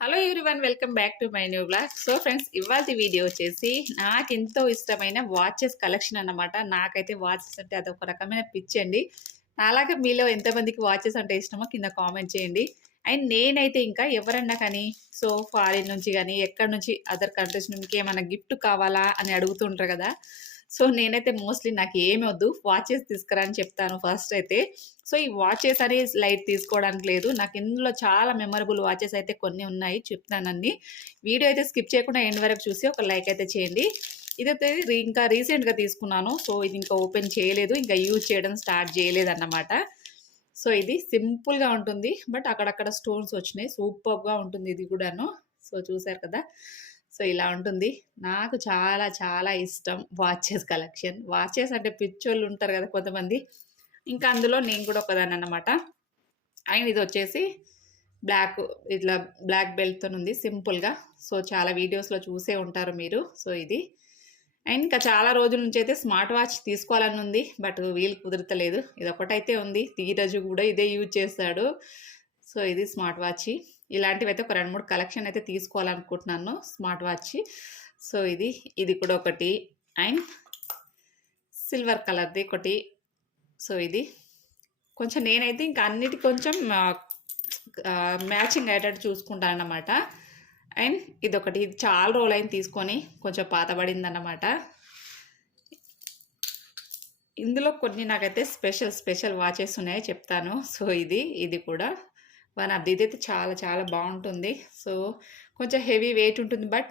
Hello one welcome back to my new blog so friends ఇవాళ video వచ్చేసి నాకు ఎంతో ఇష్టమైన వాచెస్ కలెక్షన్ అన్నమాట. నాకైతే వాచెస్ అంటే అదొక రకమైన పిచ్చి అండి. అలాగే మీలో ఎంతమందికి వాచెస్ అంటే ఇష్టమో కింద కామెంట్ చేయండి. అండ్ నేనైతే ఇంకా ఎవరన్నా కానీ సో ఫారిన్ నుంచి కానీ ఎక్కడి నుంచి అదర్ కంట్రీస్ నుంచి ఏమైనా గిఫ్ట్ కావాలా అని అడుగుతుంటారు కదా. సో నేనైతే మోస్ట్లీ నాకు ఏమి వద్దు. వాచెస్ తీసుకురా అని చెప్తాను ఫస్ట్ అయితే. సో ఈ వాచెస్ అని లైట్ తీసుకోవడానికి లేదు. నాకు ఇందులో చాలా మెమరబుల్ వాచెస్ అయితే కొన్ని ఉన్నాయి. చెప్తానండి వీడియో అయితే స్కిప్ చేయకుండా ఎండ్ వరకు చూసి ఒక లైక్ అయితే చేయండి. ఇదైతే ఇంకా రీసెంట్గా తీసుకున్నాను. సో ఇది ఇంకా ఓపెన్ చేయలేదు. ఇంకా యూజ్ చేయడం స్టార్ట్ చేయలేదు అన్నమాట సో ఇది సింపుల్గా ఉంటుంది. బట్ అక్కడక్కడ స్టోన్స్ వచ్చినాయి. సూపర్గా ఉంటుంది ఇది కూడాను. సో చూసారు కదా. సో ఇలా ఉంటుంది. నాకు చాలా చాలా ఇష్టం వాచెస్ కలెక్షన్. వాచెస్ అంటే పిచ్చోళ్ళు ఉంటారు కదా కొంతమంది. ఇంకా అందులో నేను కూడా ఒకదాన్ని అనమాట అండ్ ఇది వచ్చేసి బ్లాక్ ఇట్లా బ్లాక్ బెల్ట్తో ఉంది సింపుల్గా సో చాలా వీడియోస్లో చూసే ఉంటారు మీరు. సో ఇది. అండ్ ఇంకా చాలా రోజుల నుంచి అయితే స్మార్ట్ వాచ్ తీసుకోవాలని ఉంది బట్ వీలు కుదరతలేదు. ఇది ఒకటైతే ఉంది. తీరజు కూడా ఇదే యూజ్ చేస్తాడు. సో ఇది స్మార్ట్ వాచ్. ఇలాంటివి అయితే ఒక రెండు మూడు కలెక్షన్ అయితే తీసుకోవాలనుకుంటున్నాను స్మార్ట్ వాచ్. సో ఇది ఇది కూడా ఒకటి. అండ్ సిల్వర్ కలర్ది ఒకటి. సో ఇది. కొంచెం నేనైతే ఇంకా అన్నిటి కొంచెం మ్యాచింగ్ అయ్యేటట్టు చూసుకుంటాను అన్నమాట అండ్ ఇదొకటి. ఇది చాలా రోజులు అయింది తీసుకొని కొంచెం పాతబడింది అన్నమాట ఇందులో కొన్ని నాకైతే స్పెషల్ స్పెషల్ వాచెస్ ఉన్నాయి చెప్తాను. సో ఇది ఇది కూడా. వన్ ఆఫ్ అయితే చాలా చాలా బాగుంటుంది. సో కొంచెం హెవీ వెయిట్ ఉంటుంది బట్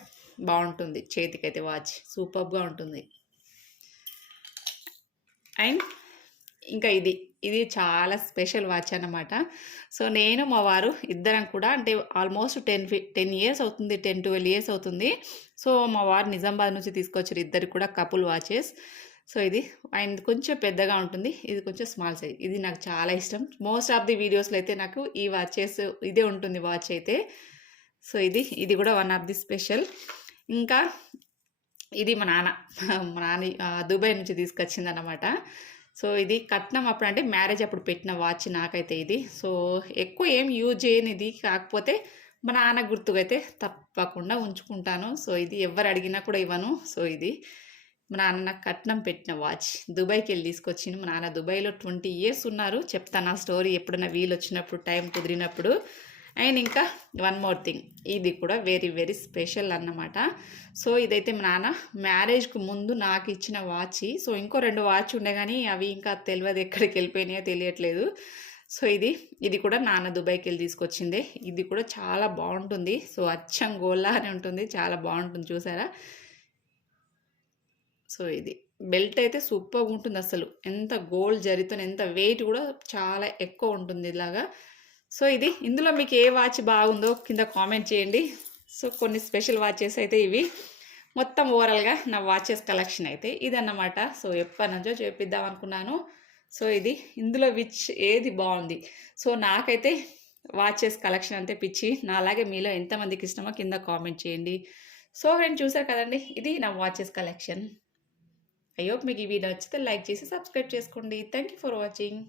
బాగుంటుంది. చేతికైతే వాచ్ సూపర్గా ఉంటుంది. అండ్ ఇంకా ఇది ఇది చాలా స్పెషల్ వాచ్ అన్నమాట. సో నేను మా వారు ఇద్దరం కూడా అంటే ఆల్మోస్ట్ టెన్ ఫి టెన్ ఇయర్స్ అవుతుంది టెన్ ట్వెల్వ్ ఇయర్స్ అవుతుంది. సో మా వారు నిజామాబాద్ నుంచి తీసుకొచ్చారు ఇద్దరికి కూడా కపుల్ వాచెస్. సో ఇది అండ్ కొంచెం పెద్దగా ఉంటుంది. ఇది కొంచెం స్మాల్ సైజ్. ఇది నాకు చాలా ఇష్టం. మోస్ట్ ఆఫ్ ది వీడియోస్లో అయితే నాకు ఈ వాచెస్ ఇదే ఉంటుంది వాచ్ అయితే. సో ఇది ఇది కూడా వన్ ఆఫ్ ది స్పెషల్. ఇంకా ఇది మా నాన్న. మా నాన్న దుబాయ్ నుంచి తీసుకొచ్చిందనమాట సో ఇది కట్నం అప్పుడు అంటే మ్యారేజ్ అప్పుడు పెట్టిన వాచ్ నాకైతే ఇది. సో ఎక్కువ ఏం యూజ్ చేయనిది. ఇది కాకపోతే మా నాన్న గుర్తుకైతే అయితే తప్పకుండా ఉంచుకుంటాను. సో ఇది ఎవరు అడిగినా కూడా ఇవ్వను. సో ఇది మా నాన్న నాకు కట్నం పెట్టిన వాచ్. దుబాయ్కి వెళ్ళి తీసుకొచ్చింది మా నాన్న దుబాయ్లో ట్వంటీ ఇయర్స్ ఉన్నారు. చెప్తాను ఆ స్టోరీ ఎప్పుడైనా వీలు వచ్చినప్పుడు టైం కుదిరినప్పుడు. అండ్ ఇంకా వన్ మోర్ థింగ్. ఇది కూడా వెరీ వెరీ స్పెషల్ అన్నమాట. సో ఇదైతే మా నాన్న మ్యారేజ్కి ముందు నాకు ఇచ్చిన వాచ్. సో ఇంకో రెండు వాచ్ ఉండే కానీ అవి ఇంకా తెలియదు ఎక్కడికి వెళ్ళిపోయినాయో తెలియట్లేదు. సో ఇది ఇది కూడా నాన్న దుబాయ్కి వెళ్ళి తీసుకొచ్చింది. ఇది కూడా చాలా బాగుంటుంది. సో అచ్చం గోల్లా అని ఉంటుంది. చాలా బాగుంటుంది చూసారా? సో ఇది. బెల్ట్ అయితే సూపర్గా ఉంటుంది అసలు. ఎంత గోల్డ్ జరితో ఎంత వెయిట్ కూడా చాలా ఎక్కువ ఉంటుంది ఇలాగా. సో ఇది ఇందులో మీకు ఏ వాచ్ బాగుందో కింద కామెంట్ చేయండి. సో కొన్ని స్పెషల్ వాచెస్ అయితే ఇవి. మొత్తం ఓవరాల్గా నా వాచెస్ కలెక్షన్ అయితే ఇదన్నమాట. సో ఎప్పటి నుంచో చేపిద్దాం అనుకున్నాను. సో ఇది ఇందులో విచ్ ఏది బాగుంది. సో నాకైతే వాచెస్ కలెక్షన్ అంతే పిచ్చి. నా అలాగే మీలో ఎంతమందికి ఇష్టమో కింద కామెంట్ చేయండి. సో ఫ్రెండ్ చూసారు కదండి ఇది నా వాచెస్ కలెక్షన్ ఐ హోప్ మీకు ఈ వీడియో నచ్చితే లైక్ చేసి సబ్స్క్రైబ్ చేసుకోండి. Thank you for watching